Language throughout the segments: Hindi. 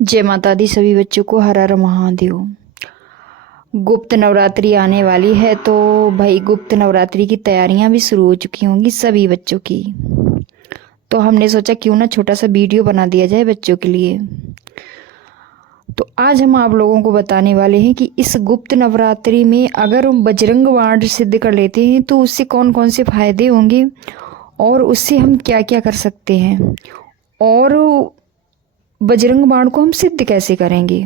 जय माता दी सभी बच्चों को। हर हर महादेव। गुप्त नवरात्रि आने वाली है तो भाई गुप्त नवरात्रि की तैयारियां भी शुरू हो चुकी होंगी सभी बच्चों की। तो हमने सोचा क्यों ना छोटा सा वीडियो बना दिया जाए बच्चों के लिए। तो आज हम आप लोगों को बताने वाले हैं कि इस गुप्त नवरात्रि में अगर हम बजरंग बाण सिद्ध कर लेते हैं तो उससे कौन कौन से फायदे होंगे और उससे हम क्या क्या कर सकते हैं और बजरंग बाण को हम सिद्ध कैसे करेंगे।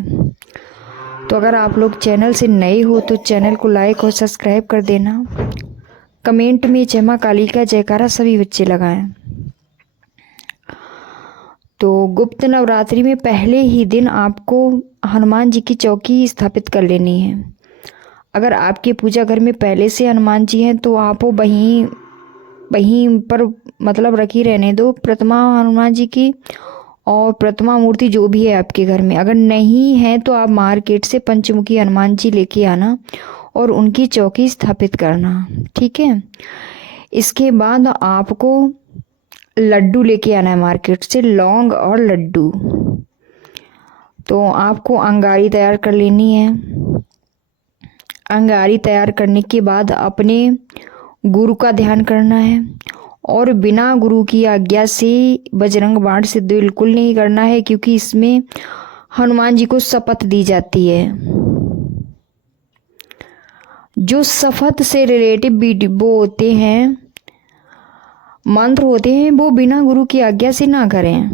तो अगर आप लोग चैनल से नए हो तो चैनल को लाइक और सब्सक्राइब कर देना। कमेंट में जय मां काली का जयकारा सभी बच्चे लगाएं। तो गुप्त नवरात्रि में पहले ही दिन आपको हनुमान जी की चौकी स्थापित कर लेनी है। अगर आपके पूजा घर में पहले से हनुमान जी हैं तो आप वहीं वहीं पर मतलब रखी रहने दो प्रतिमा हनुमान जी की, और प्रतिमा मूर्ति जो भी है आपके घर में। अगर नहीं है तो आप मार्केट से पंचमुखी हनुमान जी लेके आना और उनकी चौकी स्थापित करना, ठीक है। इसके बाद आपको लड्डू लेके आना है मार्केट से, लौंग और लड्डू। तो आपको अंगारी तैयार कर लेनी है। अंगारी तैयार करने के बाद अपने गुरु का ध्यान करना है और बिना गुरु की आज्ञा से बजरंग बाण सिद्ध बिल्कुल नहीं करना है, क्योंकि इसमें हनुमान जी को शपथ दी जाती है। जो शपथ से रिलेटिव वो होते हैं, मंत्र होते हैं, वो बिना गुरु की आज्ञा से ना करें,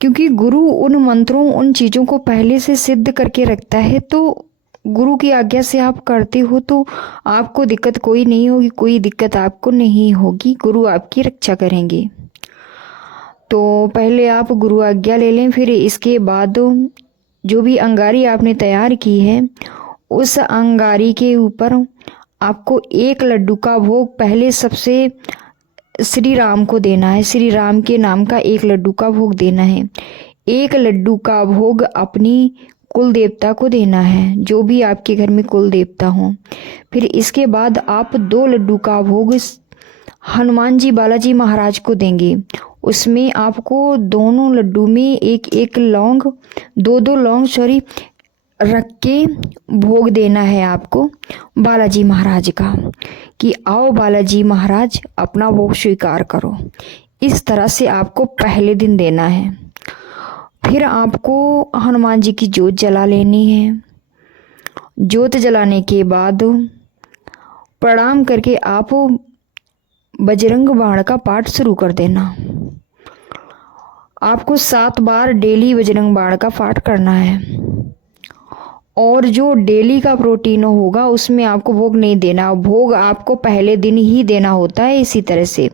क्योंकि गुरु उन मंत्रों उन चीज़ों को पहले से सिद्ध करके रखता है। तो गुरु की आज्ञा से आप करते हो तो आपको दिक्कत कोई नहीं होगी, कोई दिक्कत आपको नहीं होगी, गुरु आपकी रक्षा करेंगे। तो पहले आप गुरु आज्ञा ले लें, फिर इसके बाद जो भी अंगारी आपने तैयार की है उस अंगारी के ऊपर आपको एक लड्डू का भोग पहले सबसे श्री राम को देना है। श्री राम के नाम का एक लड्डू का भोग देना है। एक लड्डू का भोग अपनी कुल देवता को देना है, जो भी आपके घर में कुल देवता हो। फिर इसके बाद आप 2 लड्डू का भोग हनुमान जी बालाजी महाराज को देंगे। उसमें आपको दोनों लड्डू में एक एक लौंग, 2 लौंग रख के भोग देना है आपको बालाजी महाराज का, कि आओ बालाजी महाराज अपना भोग स्वीकार करो। इस तरह से आपको पहले दिन देना है। फिर आपको हनुमान जी की जोत जला लेनी है। जोत जलाने के बाद प्रणाम करके आप बजरंग बाण का पाठ शुरू कर देना। आपको 7 बार डेली बजरंग बाण का पाठ करना है। और जो डेली का प्रोटीन होगा उसमें आपको भोग नहीं देना, भोग आपको पहले दिन ही देना होता है। इसी तरह से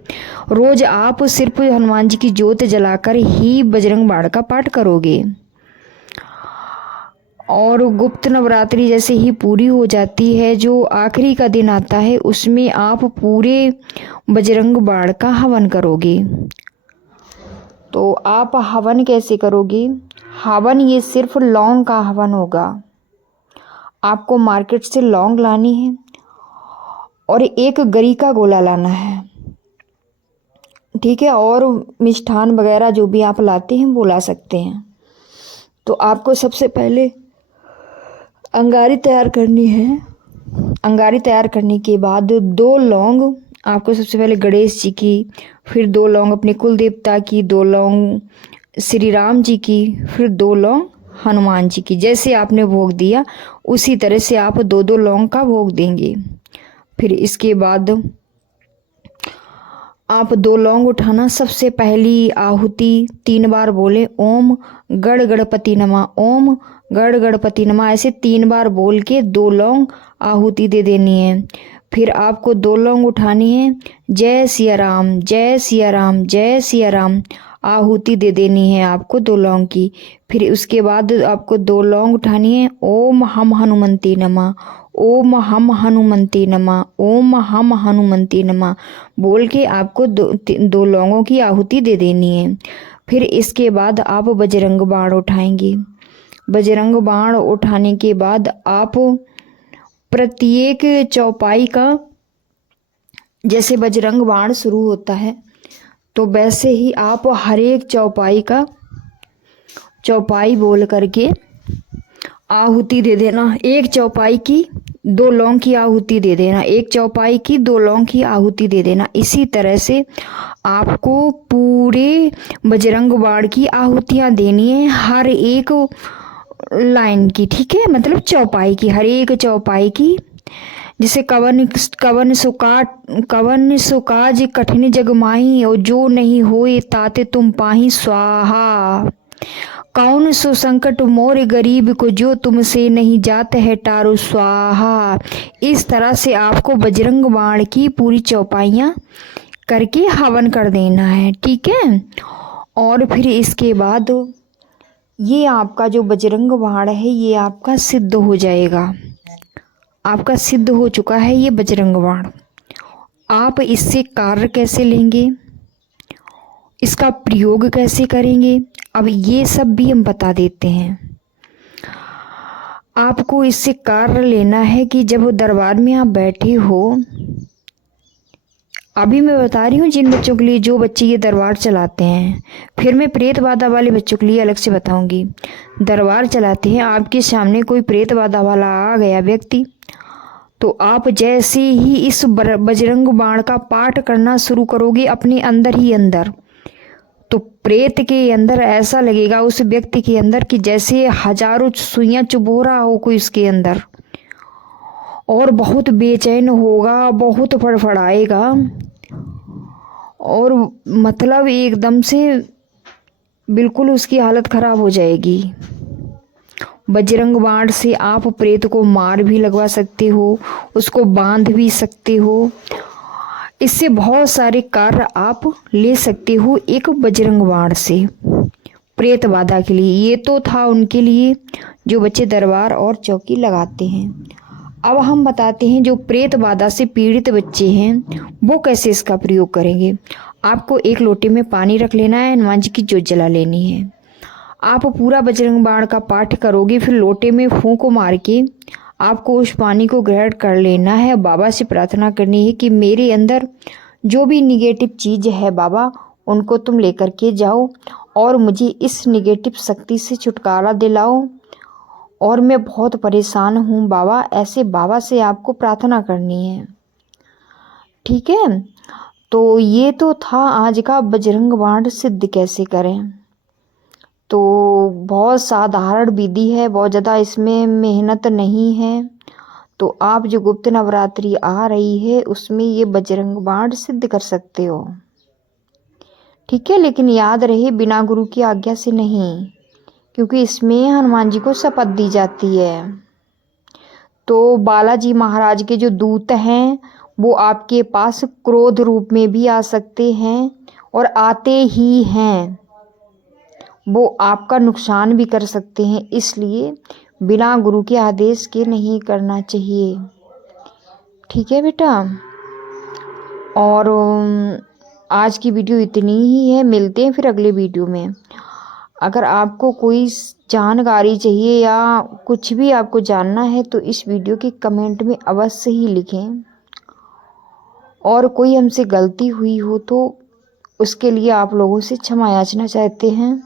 रोज आप सिर्फ हनुमान जी की जोत जलाकर ही बजरंग बाण का पाठ करोगे। और गुप्त नवरात्रि जैसे ही पूरी हो जाती है, जो आखिरी का दिन आता है उसमें आप पूरे बजरंग बाण का हवन करोगे। तो आप हवन कैसे करोगे? हवन ये सिर्फ लौंग का हवन होगा। आपको मार्केट से लौंग लानी है और एक गरी का गोला लाना है, ठीक है। और मिष्ठान वगैरह जो भी आप लाते हैं वो ला सकते हैं। तो आपको सबसे पहले अंगारी तैयार करनी है। अंगारी तैयार करने के बाद 2 लौंग आपको सबसे पहले गणेश जी की, फिर 2 लौंग अपने कुल देवता की, 2 लौंग श्री राम जी की, फिर 2 लौंग हनुमान जी की। जैसे आपने भोग दिया उसी तरह से आप 2 लौंग का भोग देंगे। फिर इसके बाद आप 2 लौंग उठाना। सबसे पहली आहुति 3 बार बोले ओम गण गणपति नमः, ओम गण गणपति नमः, ऐसे 3 बार बोल के 2 लौंग आहुति दे देनी है। फिर आपको 2 लौंग उठानी है, जय सिया राम जय सिया राम जय सिया राम आहुति दे देनी है आपको 2 लौंग की। फिर उसके बाद आपको 2 लौंग उठानी है, ओम हम हनुमंती नमः, ओम हम हनुमंती नमः, ओम हम हनुमंती नमः बोल के आपको 2 लौंगों की आहुति दे देनी है। फिर इसके बाद आप बजरंग बाण उठाएंगे। बजरंग बाण उठाने के बाद आप प्रत्येक चौपाई का, जैसे बजरंग बाण शुरू होता है तो वैसे ही आप हर एक चौपाई बोल करके आहुति दे देना। एक चौपाई की 2 लौंग की आहुति दे देना, एक चौपाई की 2 लौंग की आहुति दे देना। इसी तरह से आपको पूरे बजरंग बाण की आहुतियां देनी है, हर एक लाइन की, ठीक है, मतलब चौपाई की, हर एक चौपाई की। जिसे कवन सुकाज कठिन जग माही, और जो नहीं होए ताते तुम पाही स्वाहा। कौन सो संकट मोर गरीब को, जो तुमसे नहीं जात है टारो स्वाहा। इस तरह से आपको बजरंग बाण की पूरी चौपाइयाँ करके हवन कर देना है, ठीक है। और फिर इसके बाद ये आपका जो बजरंग बाण है ये आपका सिद्ध हो जाएगा। आपका सिद्ध हो चुका है ये बजरंग बाण। आप इससे कार्य कैसे लेंगे, इसका प्रयोग कैसे करेंगे, अब ये सब भी हम बता देते हैं। आपको इससे कार्य लेना है कि जब दरबार में आप बैठे हो, अभी मैं बता रही हूँ जिन बच्चों के लिए, जो बच्चे ये दरबार चलाते हैं, फिर मैं प्रेत बाधा वाले बच्चों के लिए अलग से बताऊंगी। दरबार चलाते हैं, आपके सामने कोई प्रेत बाधा वाला आ गया व्यक्ति, तो आप जैसे ही इस बजरंग बाण का पाठ करना शुरू करोगे अपने अंदर ही अंदर, तो प्रेत के अंदर ऐसा लगेगा, उस व्यक्ति के अंदर, कि जैसे हजारों सुइयां चुभो रहा हो कोई उसके अंदर, और बहुत बेचैन होगा, बहुत फड़फड़ाएगा, और मतलब एकदम से बिल्कुल उसकी हालत खराब हो जाएगी। बजरंग बाण से आप प्रेत को मार भी लगवा सकते हो, उसको बांध भी सकते हो, इससे बहुत सारे कार्य आप ले सकते हो एक बजरंग बाण से प्रेत बाधा के लिए। ये तो था उनके लिए जो बच्चे दरबार और चौकी लगाते हैं। अब हम बताते हैं जो प्रेत बाधा से पीड़ित बच्चे हैं वो कैसे इसका प्रयोग करेंगे। आपको एक लोटे में पानी रख लेना है, हनुमान जी की जोत जला लेनी है। आप पूरा बजरंग बाण का पाठ करोगे, फिर लोटे में फूंक मार के आपको उस पानी को ग्रहण कर लेना है। बाबा से प्रार्थना करनी है कि मेरे अंदर जो भी निगेटिव चीज़ है बाबा, उनको तुम लेकर के जाओ और मुझे इस निगेटिव शक्ति से छुटकारा दिलाओ, और मैं बहुत परेशान हूँ बाबा। ऐसे बाबा से आपको प्रार्थना करनी है, ठीक है। तो ये तो था आज का बजरंग बाण सिद्ध कैसे करें। तो बहुत साधारण विधि है, बहुत ज़्यादा इसमें मेहनत नहीं है। तो आप जो गुप्त नवरात्रि आ रही है उसमें ये बजरंग बाण सिद्ध कर सकते हो, ठीक है। लेकिन याद रहे बिना गुरु की आज्ञा से नहीं, क्योंकि इसमें हनुमान जी को शपथ दी जाती है। तो बालाजी महाराज के जो दूत हैं वो आपके पास क्रोध रूप में भी आ सकते हैं, और आते ही हैं, वो आपका नुकसान भी कर सकते हैं। इसलिए बिना गुरु के आदेश के नहीं करना चाहिए, ठीक है बेटा। और आज की वीडियो इतनी ही है, मिलते हैं फिर अगले वीडियो में। अगर आपको कोई जानकारी चाहिए या कुछ भी आपको जानना है तो इस वीडियो के कमेंट में अवश्य ही लिखें, और कोई हमसे गलती हुई हो तो उसके लिए आप लोगों से क्षमा याचना चाहते हैं,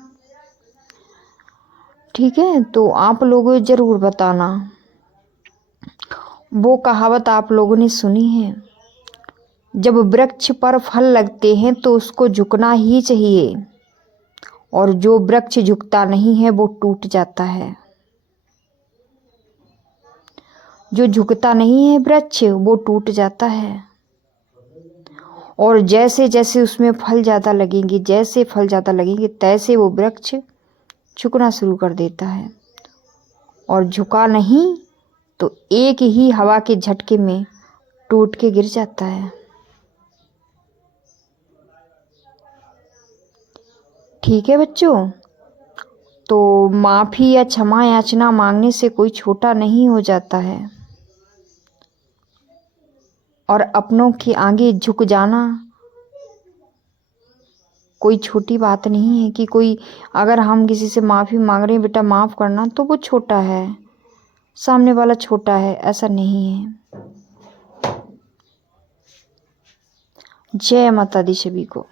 ठीक है। तो आप लोग ज़रूर बताना। वो कहावत आप लोगों ने सुनी है, जब वृक्ष पर फल लगते हैं तो उसको झुकना ही चाहिए, और जो वृक्ष झुकता नहीं है वो टूट जाता है। जो झुकता नहीं है वृक्ष वो टूट जाता है, और जैसे जैसे उसमें फल ज़्यादा लगेंगे, जैसे फल ज़्यादा लगेंगे तैसे वो वृक्ष झुकना शुरू कर देता है, और झुका नहीं तो एक ही हवा के झटके में टूट के गिर जाता है, ठीक है बच्चों। तो माफ़ी या क्षमा याचना मांगने से कोई छोटा नहीं हो जाता है, और अपनों के आगे झुक जाना कोई छोटी बात नहीं है। कि कोई अगर हम किसी से माफ़ी मांग रहे हैं बेटा माफ़ करना, तो वो छोटा है, सामने वाला छोटा है, ऐसा नहीं है। जय माता दी सभी को।